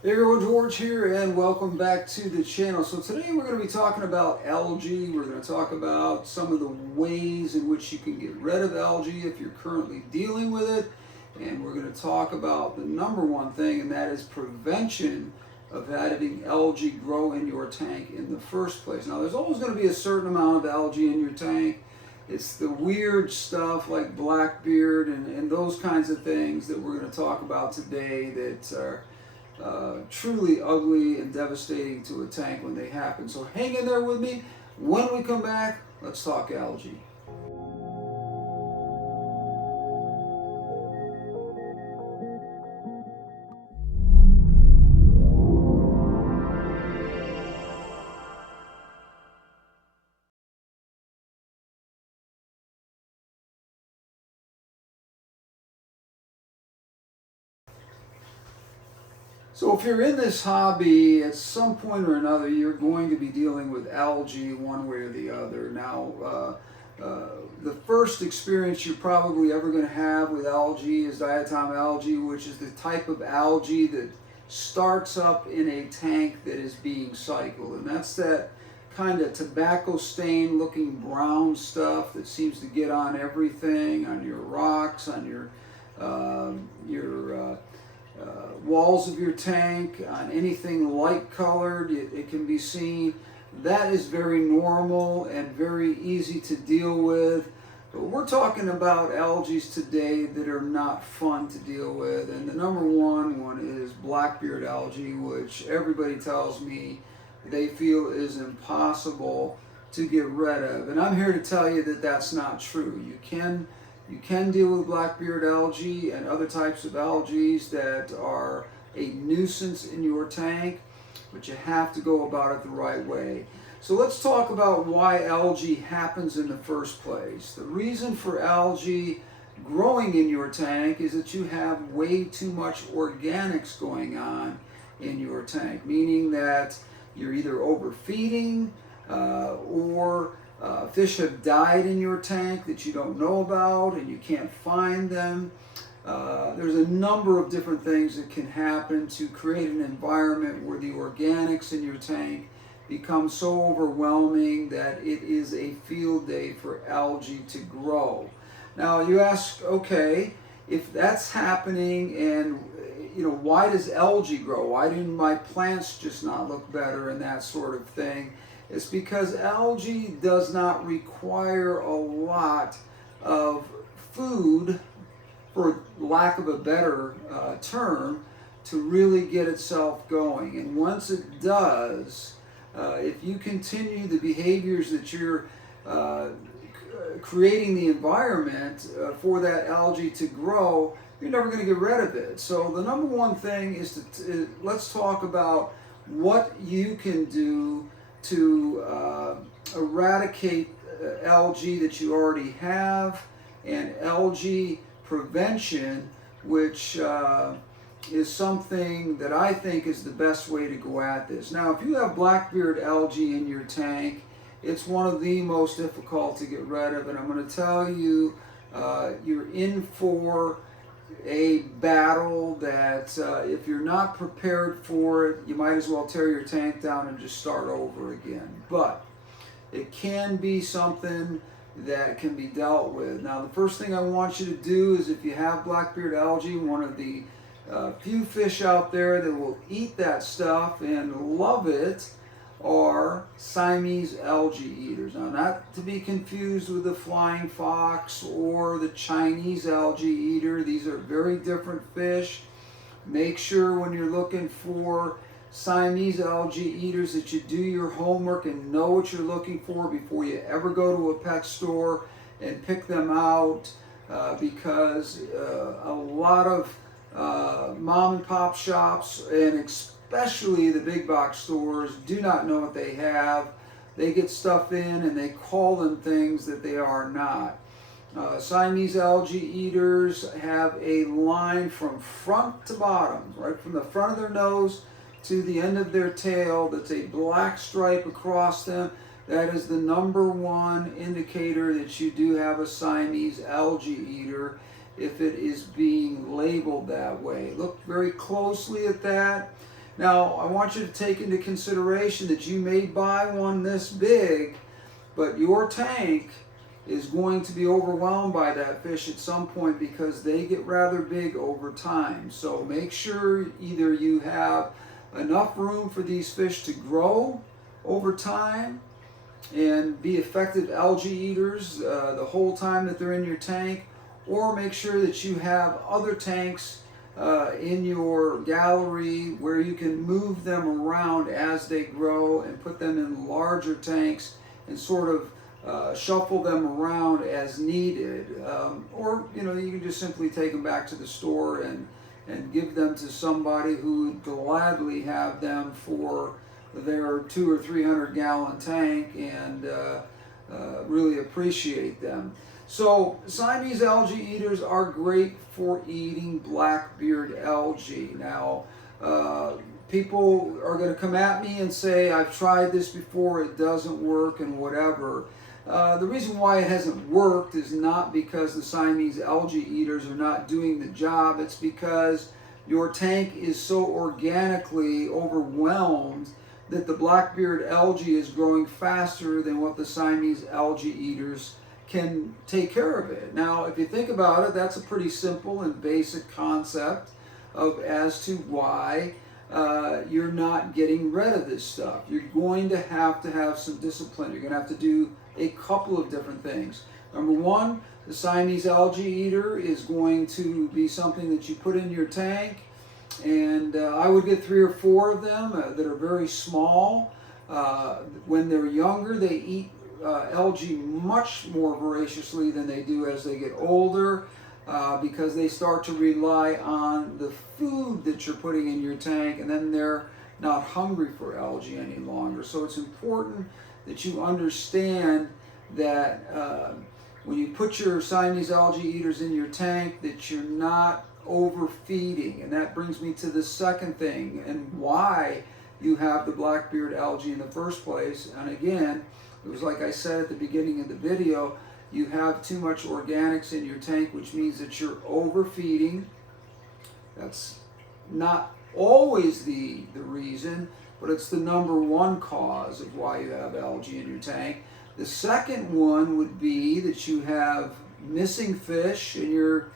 Hey everyone, George here and welcome back to the channel. So today we're going to be talking about algae. We're going to talk about some of the ways in which you can get rid of algae if you're currently dealing with it. And we're going to talk about the number one thing, and that is prevention of having algae grow in your tank in the first place. Now there's always going to be a certain amount of algae in your tank. It's the weird stuff like blackbeard and those kinds of things that we're going to talk about today that are truly ugly and devastating to a tank when they happen. So hang in there with me. When we come back, let's talk algae. So if you're in this hobby, at some point or another, you're going to be dealing with algae one way or the other. Now, the first experience you're probably ever going to have with algae is diatom algae, which is the type of algae that starts up in a tank that is being cycled. And that's that kind of tobacco stain looking brown stuff that seems to get on everything, on your rocks, on your walls of your tank, on anything light colored, it can be seen. That is very normal and very easy to deal with. But we're talking about algae today that are not fun to deal with. And the number one is blackbeard algae, which everybody tells me they feel is impossible to get rid of. And I'm here to tell you that that's not true. You can deal with blackbeard algae and other types of algae that are a nuisance in your tank, but you have to go about it the right way. So let's talk about why algae happens in the first place. The reason for algae growing in your tank is that you have way too much organics going on in your tank, meaning that you're either overfeeding or fish have died in your tank that you don't know about and you can't find them. There's a number of different things that can happen to create an environment where the organics in your tank become so overwhelming that it is a field day for algae to grow. Now you ask, okay, if that's happening and why does algae grow? Why do my plants just not look better and that sort of thing? It's because algae does not require a lot of food, for lack of a better term, to really get itself going. And once it does, if you continue the behaviors that you're creating the environment for that algae to grow, you're never going to get rid of it. So the number one thing is let's talk about what you can do to eradicate algae that you already have, and algae prevention, which is something that I think is the best way to go at this. Now, if you have blackbeard algae in your tank, it's one of the most difficult to get rid of, and I'm going to tell you, you're in for a battle that if you're not prepared for it, you might as well tear your tank down and just start over again. But it can be something that can be dealt with. Now, the first thing I want you to do is, if you have blackbeard algae, one of the few fish out there that will eat that stuff and love it are Siamese algae eaters. Now, not to be confused with the flying fox or the Chinese algae eater. These are very different fish. Make sure when you're looking for Siamese algae eaters that you do your homework and know what you're looking for before you ever go to a pet store and pick them out, because a lot of mom and pop shops, and especially the big box stores, do not know what they have. They get stuff in and they call them things that they are not. Siamese algae eaters have a line from front to bottom, right from the front of their nose to the end of their tail, that's a black stripe across them. That is the number one indicator that you do have a Siamese algae eater, if it is being labeled that way. Look very closely at that. Now, I want you to take into consideration that you may buy one this big, but your tank is going to be overwhelmed by that fish at some point because they get rather big over time. So make sure either you have enough room for these fish to grow over time and be effective algae eaters the whole time that they're in your tank, or make sure that you have other tanks in your gallery where you can move them around as they grow and put them in larger tanks and sort of shuffle them around as needed. Or you can just simply take them back to the store and give them to somebody who would gladly have them for their 200 or 300 gallon tank and really appreciate them. So Siamese algae eaters are great for eating blackbeard algae. Now, people are going to come at me and say, I've tried this before, it doesn't work and whatever. The reason why it hasn't worked is not because the Siamese algae eaters are not doing the job. It's because your tank is so organically overwhelmed that the blackbeard algae is growing faster than what the Siamese algae eaters can take care of it. Now, if you think about it, that's a pretty simple and basic concept as to why you're not getting rid of this stuff. You're going to have some discipline. You're going to have to do a couple of different things. Number one, the Siamese algae eater is going to be something that you put in your tank, and I would get 3 or 4 of them that are very small. When they're younger, they eat algae much more voraciously than they do as they get older because they start to rely on the food that you're putting in your tank, and then they're not hungry for algae any longer. So it's important that you understand that when you put your Siamese algae eaters in your tank, that you're not overfeeding. And that brings me to the second thing and why you have the blackbeard algae in the first place. And again, it was like I said at the beginning of the video, you have too much organics in your tank, which means that you're overfeeding. That's not always the reason, but it's the number one cause of why you have algae in your tank. The second one would be that you have missing fish, and you're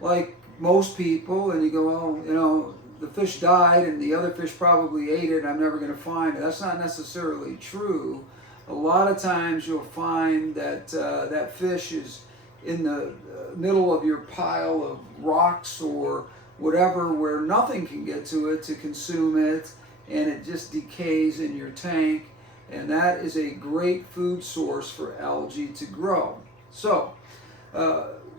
like most people, and you go, oh, the fish died and the other fish probably ate it and I'm never going to find it. That's not necessarily true. A lot of times you'll find that that fish is in the middle of your pile of rocks or whatever where nothing can get to it to consume it, and it just decays in your tank, and that is a great food source for algae to grow. So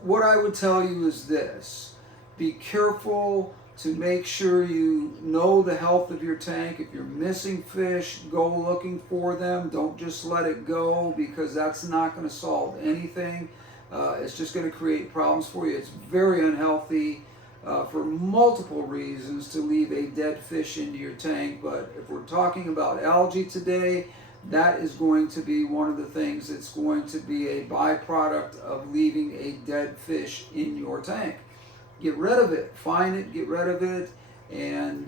what I would tell you is this: be careful to make sure you know the health of your tank. If you're missing fish, go looking for them. Don't just let it go, because that's not going to solve anything. It's just going to create problems for you. It's very unhealthy for multiple reasons to leave a dead fish into your tank. But if we're talking about algae today, that is going to be one of the things that's going to be a byproduct of leaving a dead fish in your tank. Get rid of it. Find it, get rid of it, and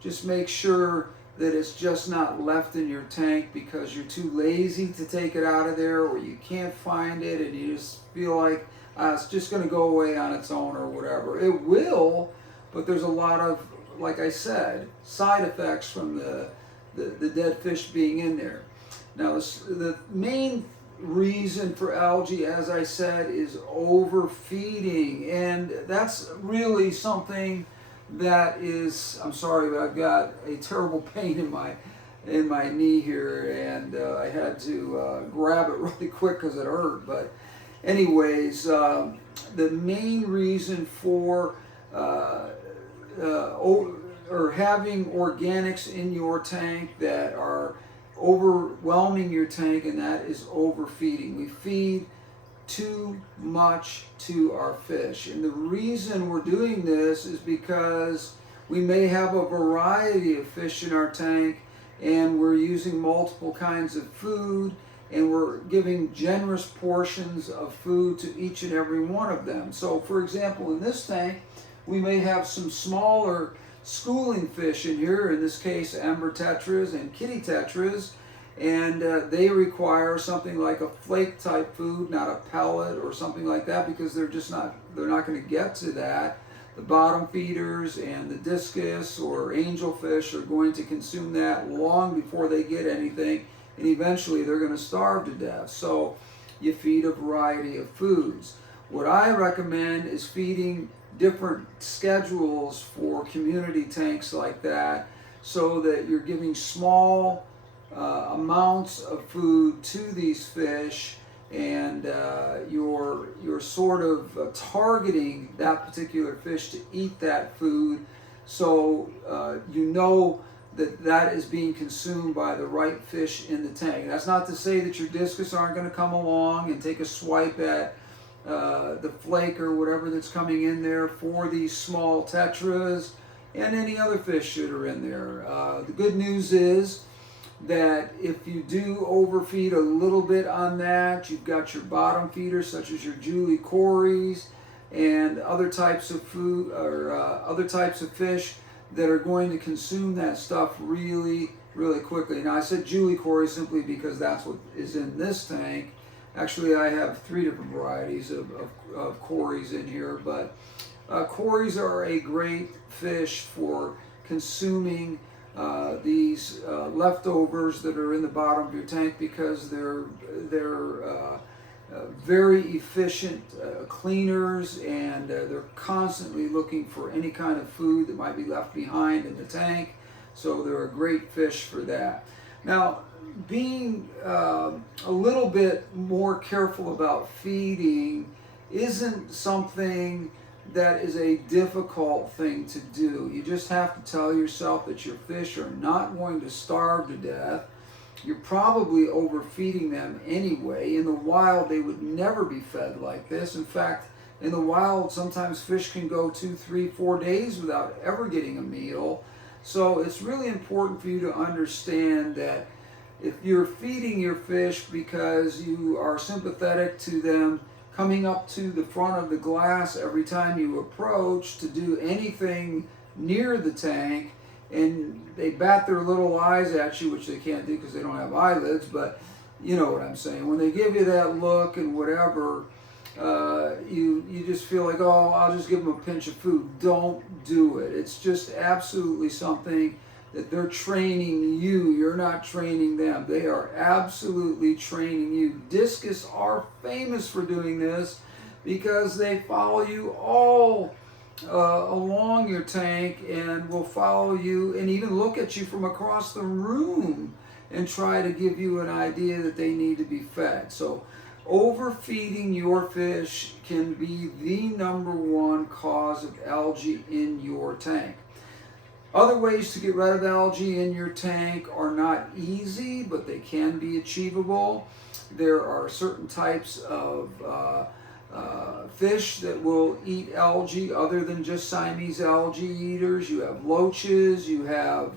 just make sure that it's just not left in your tank because you're too lazy to take it out of there, or you can't find it and you just feel like it's just going to go away on its own or whatever. It will, but there's a lot of, like I said, side effects from the dead fish being in there. Now, the main reason for algae, as I said, is overfeeding, and that's really something that is, I'm sorry, but I've got a terrible pain in my knee here, and I had to grab it really quick because it hurt. But anyways, the main reason for having organics in your tank that are overwhelming your tank, and that is overfeeding. We feed too much to our fish, and the reason we're doing this is because we may have a variety of fish in our tank, and we're using multiple kinds of food, and we're giving generous portions of food to each and every one of them. So for example, in this tank we may have some smaller schooling fish in here, in this case amber tetras and kitty tetras, and they require something like a flake type food, not a pellet or something like that, because they're not going to get to that. The bottom feeders and the discus or angelfish are going to consume that long before they get anything, and eventually they're going to starve to death. So you feed a variety of foods. What I recommend is feeding different schedules for community tanks like that, so that you're giving small amounts of food to these fish, and you're sort of targeting that particular fish to eat that food, so you know that is being consumed by the right fish in the tank. That's not to say that your discus aren't going to come along and take a swipe at the flake or whatever that's coming in there for these small tetras and any other fish that are in there. The good news is that if you do overfeed a little bit on that, you've got your bottom feeders such as your Julie Corys and other types of food or other types of fish that are going to consume that stuff really, really quickly. Now I said Julie Corys simply because that's what is in this tank. Actually, I have 3 different varieties of Corys in here, but Corys are a great fish for consuming these leftovers that are in the bottom of your tank, because they're very efficient cleaners, and they're constantly looking for any kind of food that might be left behind in the tank. So they're a great fish for that. Now, being a little bit more careful about feeding isn't something that is a difficult thing to do. You just have to tell yourself that your fish are not going to starve to death. You're probably overfeeding them anyway. In the wild, they would never be fed like this. In fact, in the wild, sometimes fish can go 2, 3, 4 days without ever getting a meal. So it's really important for you to understand that if you're feeding your fish because you are sympathetic to them coming up to the front of the glass every time you approach to do anything near the tank, and they bat their little eyes at you, which they can't do because they don't have eyelids, but you know what I'm saying. When they give you that look and whatever, you just feel like, oh, I'll just give them a pinch of food. Don't do it. It's just absolutely something that they're training you. You're not training them. They are absolutely training you. Discus are famous for doing this because they follow you all along your tank, and will follow you and even look at you from across the room and try to give you an idea that they need to be fed. So overfeeding your fish can be the #1 cause of algae in your tank. Other ways to get rid of algae in your tank are not easy, but they can be achievable. There are certain types of fish that will eat algae other than just Siamese algae eaters. You have loaches, you have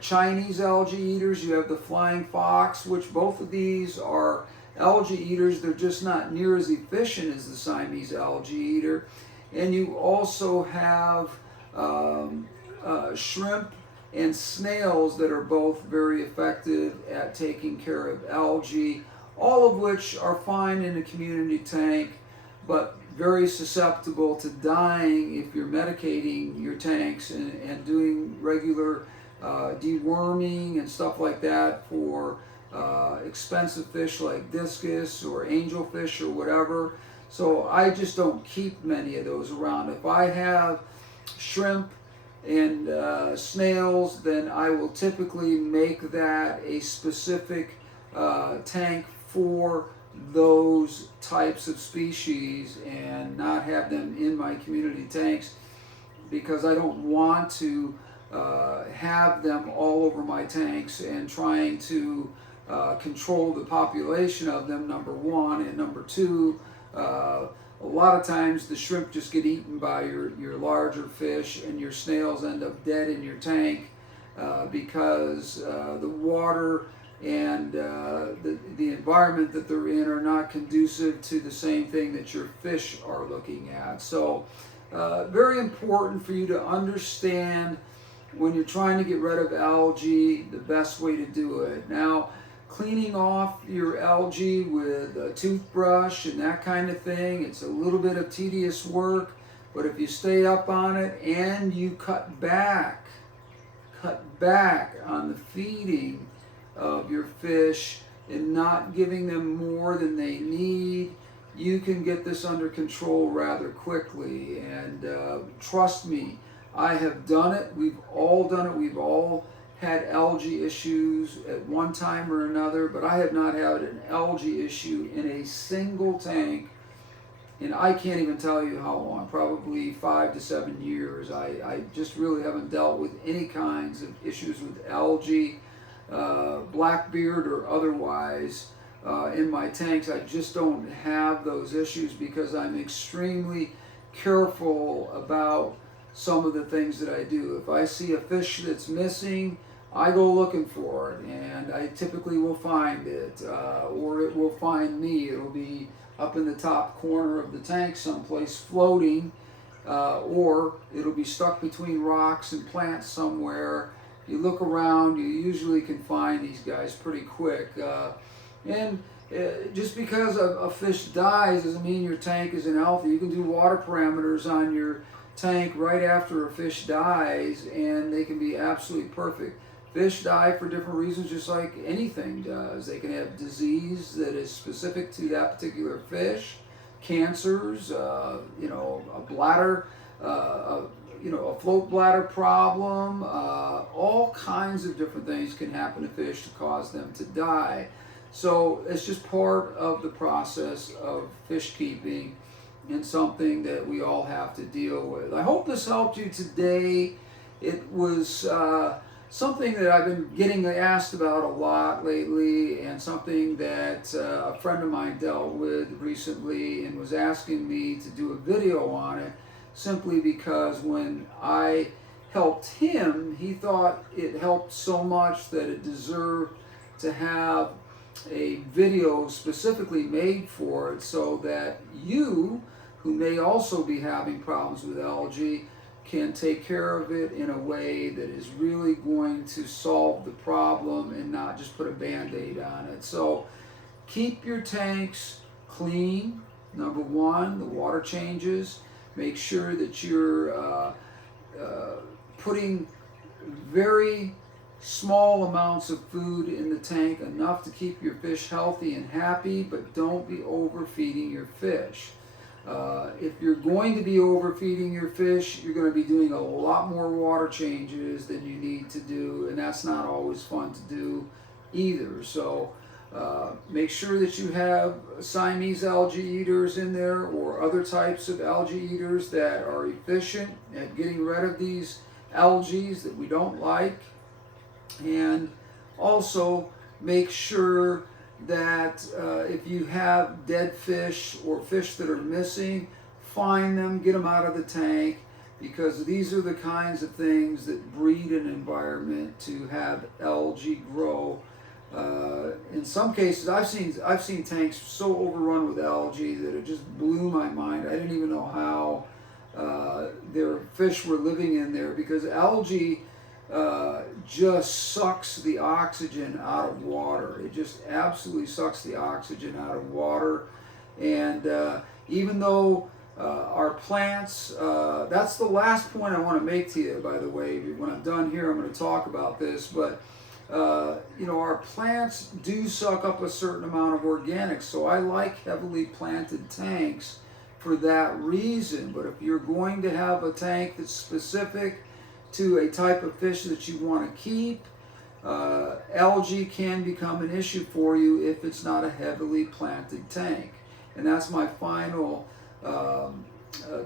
Chinese algae eaters, you have the flying fox, which both of these are algae eaters. They're just not near as efficient as the Siamese algae eater. And you also have shrimp and snails that are both very effective at taking care of algae, all of which are fine in a community tank, but very susceptible to dying if you're medicating your tanks and doing regular deworming and stuff like that for expensive fish like discus or angelfish or whatever. So I just don't keep many of those around. If I have shrimp and snails, then I will typically make that a specific tank for those types of species and not have them in my community tanks, because I don't want to have them all over my tanks and trying to control the population of them, #1, and #2, a lot of times the shrimp just get eaten by your larger fish, and your snails end up dead in your tank because the water and the environment that they're in are not conducive to the same thing that your fish are looking at. So very important for you to understand when you're trying to get rid of algae, the best way to do it. Now, cleaning off your algae with a toothbrush and that kind of thing, it's a little bit of tedious work, but if you stay up on it and you cut back on the feeding of your fish and not giving them more than they need, you can get this under control rather quickly. And trust me, I have done it. We've all done it. We've all had algae issues at one time or another, but I have not had an algae issue in a single tank, and I can't even tell you how long, probably 5 to 7 years. I just really haven't dealt with any kinds of issues with algae, blackbeard or otherwise, in my tanks. I just don't have those issues because I'm extremely careful about some of the things that I do. If I see a fish that's missing, I go looking for it, and I typically will find it, or it will find me. It'll be up in the top corner of the tank someplace floating, or it'll be stuck between rocks and plants somewhere. You look around, you usually can find these guys pretty quick. Just because a fish dies doesn't mean your tank isn't healthy. You can do water parameters on your tank right after a fish dies, and they can be absolutely perfect. Fish die for different reasons, just like anything does. They can have disease that is specific to that particular fish, cancers, a bladder, a float bladder problem. All kinds of different things can happen to fish to cause them to die. So it's just part of the process of fish keeping and something that we all have to deal with. I hope this helped you today. It was something that I've been getting asked about a lot lately, and something that a friend of mine dealt with recently and was asking me to do a video on it, simply because when I helped him, he thought it helped so much that it deserved to have a video specifically made for it, so that you, who may also be having problems with algae, can take care of it in a way that is really going to solve the problem and not just put a band-aid on it. So keep your tanks clean. Number one, the water changes. Make sure that you're putting very small amounts of food in the tank, enough to keep your fish healthy and happy, but don't be overfeeding your fish. If you're going to be overfeeding your fish, you're going to be doing a lot more water changes than you need to do, and that's not always fun to do either. So make sure that you have Siamese algae eaters in there, or other types of algae eaters that are efficient at getting rid of these algae that we don't like. And also make sure that if you have dead fish or fish that are missing, find them, get them out of the tank, because these are the kinds of things that breed an environment to have algae grow. In some cases, I've seen tanks so overrun with algae that it just blew my mind. I didn't even know how their fish were living in there, because algae just sucks the oxygen out of water. It just absolutely sucks the oxygen out of water. And even though our plants, that's the last point I want to make to you, by the way. When I'm done here, I'm going to talk about this, but our plants do suck up a certain amount of organics, so I like heavily planted tanks for that reason. But if you're going to have a tank that's specific to a type of fish that you want to keep, algae can become an issue for you if it's not a heavily planted tank. And that's my final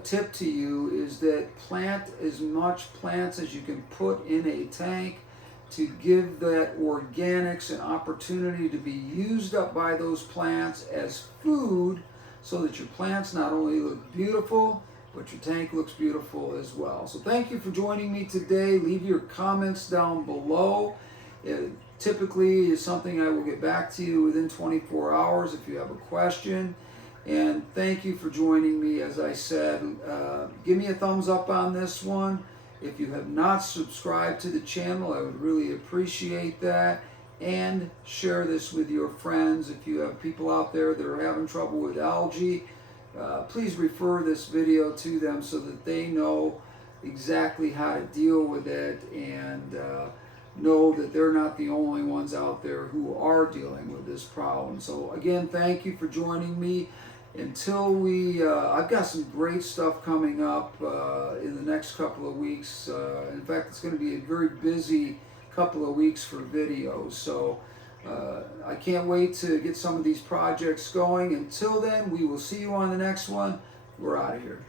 tip to you, is that plant as much plants as you can put in a tank to give that organics an opportunity to be used up by those plants as food, so that your plants not only look beautiful, but your tank looks beautiful as well. So thank you for joining me today. Leave your comments down below. It typically is something I will get back to you within 24 hours if you have a question. And thank you for joining me. As I said, give me a thumbs up on this one. If you have not subscribed to the channel, I would really appreciate that. And share this with your friends. If you have people out there that are having trouble with algae, please refer this video to them so that they know exactly how to deal with it, and know that they're not the only ones out there who are dealing with this problem. So again, thank you for joining me. Until I've got some great stuff coming up in the next couple of weeks. In fact, it's going to be a very busy couple of weeks for videos. So I can't wait to get some of these projects going. Until then, we will see you on the next one. We're out of here.